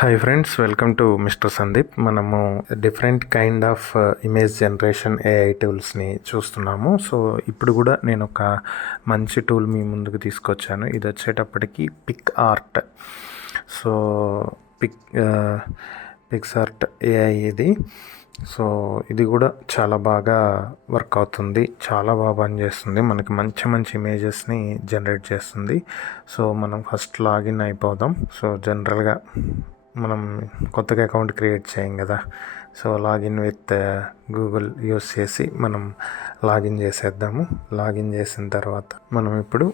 Hi friends, welcome to mister Sandeep. మనము different kind of image generation AI టూల్స్ని చూస్తున్నాము. So ఇప్పుడు కూడా నేను ఒక మంచి టూల్ మీ ముందుకు తీసుకొచ్చాను. ఇది వచ్చేటప్పటికి pick art. So PicsArt AI ఇది. సో ఇది కూడా చాలా బాగా వర్క్ అవుతుంది, చాలా బాగా పనిచేస్తుంది. మనకి మంచి మంచి ఇమేజెస్ని జనరేట్ చేస్తుంది. సో మనం ఫస్ట్ లాగిన్ అయిపోదాం. సో జనరల్గా మనం కొత్తగా అకౌంట్ క్రియేట్ చేయం కదా. So login with Google use చేసి మనం లాగిన్ చేసేద్దాము. లాగిన్ చేసిన తర్వాత మనం ఇప్పుడు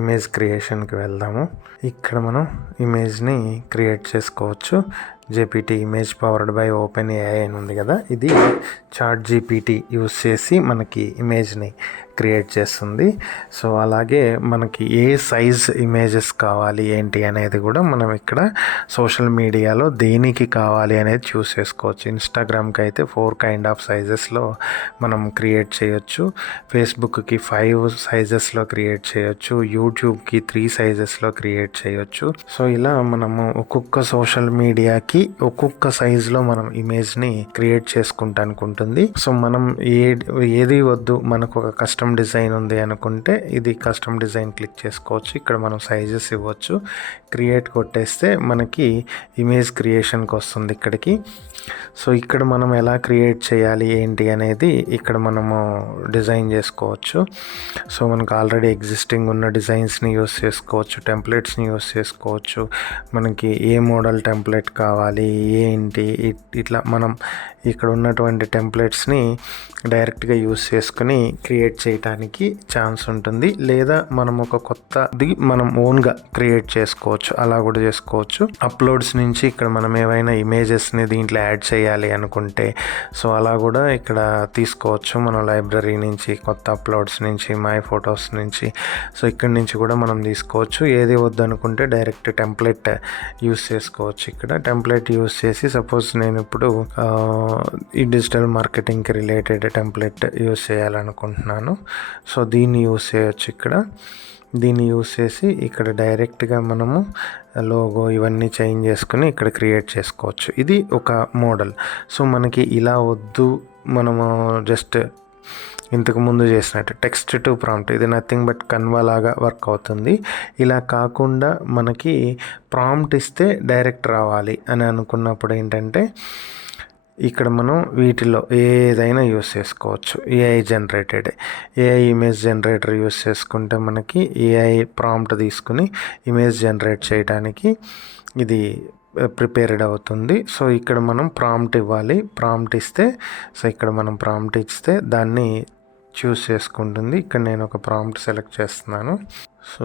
ఇమేజ్ క్రియేషన్కి వెళ్దాము. ఇక్కడ మనం ఇమేజ్ని క్రియేట్ చేసుకోవచ్చు. GPT image powered by OpenAI అని ఉంది కదా, ఇది చాట్ జీపీటీ యూస్ చేసి మనకి ఇమేజ్ని క్రియేట్ చేస్తుంది. సో అలాగే మనకి ఏ సైజ్ ఇమేజెస్ కావాలి ఏంటి అనేది కూడా మనం ఇక్కడ సోషల్ మీడియాలో దేనికి కావాలి అనేది చూస్ చేసుకోవచ్చు. ఇన్స్టాగ్రామ్కి అయితే 4 కైండ్ ఆఫ్ సైజెస్లో మనం క్రియేట్ చేయొచ్చు. ఫేస్బుక్కి 5 సైజెస్లో క్రియేట్ చేయొచ్చు. యూట్యూబ్కి 3 సైజెస్లో క్రియేట్ చేయొచ్చు. సో ఇలా మనము ఒక్కొక్క సోషల్ మీడియాకి ఒక్కొక్క సైజులో మనం ఇమేజ్ని క్రియేట్ చేసుకుంటానికి ఉంటుంది. సో మనం ఏది వద్దు, మనకు ఒక కస్టమ్ డిజైన్ ఉంది అనుకుంటే ఇది కస్టమ్ డిజైన్ క్లిక్ చేసుకోవచ్చు. ఇక్కడ మనం సైజెస్ ఇవ్వచ్చు. క్రియేట్ కొట్టేస్తే మనకి ఇమేజ్ క్రియేషన్కి వస్తుంది ఇక్కడికి. సో ఇక్కడ మనం ఎలా క్రియేట్ చేయాలి ఏంటి అనేది ఇక్కడ మనము డిజైన్ చేసుకోవచ్చు. సో మనకు ఆల్రెడీ ఎగ్జిస్టింగ్ ఉన్న డిజైన్స్ని యూస్ చేసుకోవచ్చు, టెంప్లెట్స్ని యూస్ చేసుకోవచ్చు. మనకి ఏ మోడల్ టెంప్లెట్ కావాలి ఏంటి, ఇట్లా మనం ఇక్కడ ఉన్నటువంటి టెంప్లెట్స్ని డైరెక్ట్గా యూస్ చేసుకుని క్రియేట్ చేయడానికి ఛాన్స్ ఉంటుంది. లేదా మనం ఒక కొత్తది మనం ఓన్గా క్రియేట్ చేసుకోవచ్చు, అలా కూడా చేసుకోవచ్చు. అప్లోడ్స్ నుంచి ఇక్కడ మనం ఏవైనా ఇమేజెస్ని దీంట్లో యాడ్ చేయాలి అనుకుంటే సో అలా కూడా ఇక్కడ తీసుకోవచ్చు. మనం లైబ్రరీ నుంచి, కొత్త అప్లోడ్స్ నుంచి, మై ఫొటోస్ నుంచి, సో ఇక్కడ నుంచి కూడా మనం తీసుకోవచ్చు. ఏది వద్దు అనుకుంటే డైరెక్ట్ టెంప్లెట్ యూస్ చేసుకోవచ్చు. ఇక్కడ టెంప్లెట్ యూస్ చేసి సపోజ్ నేను ఇప్పుడు ఈ డిజిటల్ మార్కెటింగ్కి రిలేటెడ్ టెంప్లెట్ యూస్ చేయాలనుకుంటున్నాను. సో దీన్ని యూస్ చేయొచ్చు. ఇక్కడ దీన్ని యూస్ చేసి ఇక్కడ డైరెక్ట్గా మనము లోగో ఇవన్నీ చేంజ్ చేసుకుని ఇక్కడ క్రియేట్ చేసుకోవచ్చు. ఇది ఒక మోడల్. సో మనకి ఇలా వద్దు, మనము జస్ట్ ఇంతకు ముందు చేసినట్టు టెక్స్ట్ టు ప్రాంప్ట్, ఇది నథింగ్ బట్ కన్వా లాగా వర్క్ అవుతుంది. ఇలా కాకుండా మనకి ప్రాంప్ట్ ఇస్తే డైరెక్ట్ రావాలి అని అనుకున్నప్పుడు ఏంటంటే ఇక్కడ మనం వీటిలో ఏదైనా యూస్ చేసుకోవచ్చు. AI generated, AI image generator use చేసుకుంటే మనకి ఏఐ ప్రాంప్ట్ తీసుకుని ఇమేజ్ జనరేట్ చేయడానికి ఇది ప్రిపేర్డ్ అవుతుంది. సో ఇక్కడ మనం ప్రాంప్ట్ ఇవ్వాలి. ప్రాంప్ట్ ఇస్తే సో ఇక్కడ మనం ప్రాంప్ట్ ఇస్తే దాన్ని చూస్ చేసుకుంటుంది. ఇక్కడ నేను ఒక ప్రాంప్ట్ సెలెక్ట్ చేస్తున్నాను. సో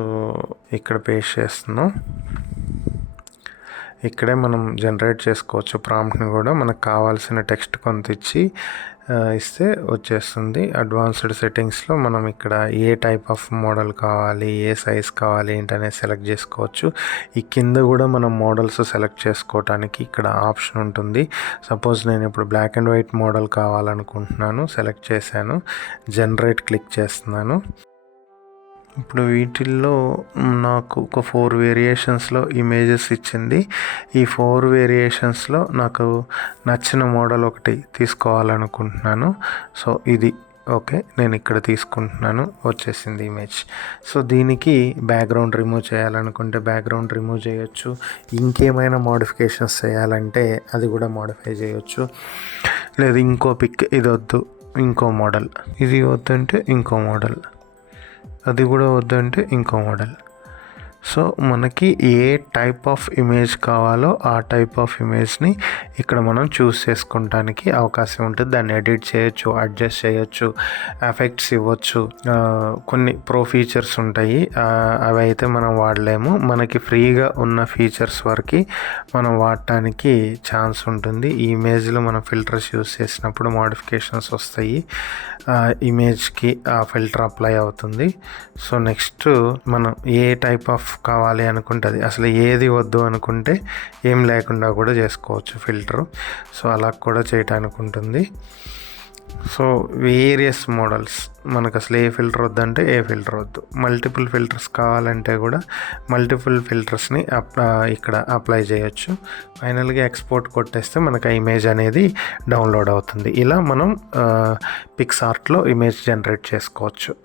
ఇక్కడ పేస్ట్ చేస్తున్నాం. ఇక్కడే మనం జనరేట్ చేసుకోవచ్చు ప్రాంప్ట్ని కూడా. మనకు కావాల్సిన టెక్స్ట్ కొంత ఇచ్చి ఇస్తే వచ్చేస్తుంది. అడ్వాన్స్డ్ సెట్టింగ్స్లో మనం ఇక్కడ ఏ టైప్ ఆఫ్ మోడల్ కావాలి, ఏ సైజ్ కావాలి ఏంటనేది సెలెక్ట్ చేసుకోవచ్చు. ఈ కింద కూడా మనం మోడల్స్ సెలెక్ట్ చేసుకోవటానికి ఇక్కడ ఆప్షన్ ఉంటుంది. సపోజ్ నేను ఇప్పుడు బ్లాక్ అండ్ వైట్ మోడల్ కావాలనుకుంటున్నాను, సెలెక్ట్ చేశాను, జనరేట్ క్లిక్ చేస్తున్నాను. ఇప్పుడు వీటిల్లో నాకు ఒక 4 వేరియేషన్స్లో ఇమేజెస్ ఇచ్చింది. ఈ 4 వేరియేషన్స్లో నాకు నచ్చిన మోడల్ ఒకటి తీసుకోవాలనుకుంటున్నాను. సో ఇది ఓకే, నేను ఇక్కడ తీసుకుంటున్నాను, వచ్చేసింది ఇమేజ్. సో దీనికి బ్యాక్గ్రౌండ్ రిమూవ్ చేయాలనుకుంటే బ్యాక్గ్రౌండ్ రిమూవ్ చేయొచ్చు. ఇంకేమైనా మోడిఫికేషన్స్ చేయాలంటే అది కూడా మోడిఫై చేయొచ్చు. లేదు ఇంకో పిక్, ఇది వద్దు ఇంకో మోడల్, ఇది వద్దంటే ఇంకో మోడల్, అది కూడా వద్దంటే ఇంకో మోడల్. సో మనకి ఏ టైప్ ఆఫ్ ఇమేజ్ కావాలో ఆ టైప్ ఆఫ్ ఇమేజ్ని ఇక్కడ మనం చూస్ చేసుకోవడానికి అవకాశం ఉంటుంది. దాన్ని ఎడిట్ చేయొచ్చు, అడ్జస్ట్ చేయొచ్చు, ఎఫెక్ట్స్ ఇవ్వచ్చు. కొన్ని ప్రో ఫీచర్స్ ఉంటాయి, అవి అయితే మనం వాడలేము. మనకి ఫ్రీగా ఉన్న ఫీచర్స్ వరకు మనం వాడటానికి ఛాన్స్ ఉంటుంది. ఈ ఇమేజ్లో మనం ఫిల్టర్స్ యూస్ చేసినప్పుడు మోడిఫికేషన్స్ వస్తాయి, ఇమేజ్కి ఆ ఫిల్టర్ అప్లై అవుతుంది. సో నెక్స్ట్ మనం ఏ టైప్ ఆఫ్ కావాలి అనుకుంటుంది, అసలు ఏది వద్దు అనుకుంటే ఏం లేకుండా కూడా చేసుకోవచ్చు ఫిల్టరు. సో అలా కూడా చేయటానికి ఉంటుంది. సో వేరియస్ మోడల్స్, మనకు అసలు ఏ ఫిల్టర్ వద్దంటే ఏ ఫిల్టర్ వద్దు, మల్టిపుల్ ఫిల్టర్స్ కావాలంటే కూడా మల్టిపుల్ ఫిల్టర్స్ని ఇక్కడ అప్లై చేయొచ్చు. ఫైనల్గా ఎక్స్పోర్ట్ కొట్టేస్తే మనకు ఆ ఇమేజ్ అనేది డౌన్లోడ్ అవుతుంది. ఇలా మనం పిక్సార్ట్లో ఇమేజ్ జనరేట్ చేసుకోవచ్చు.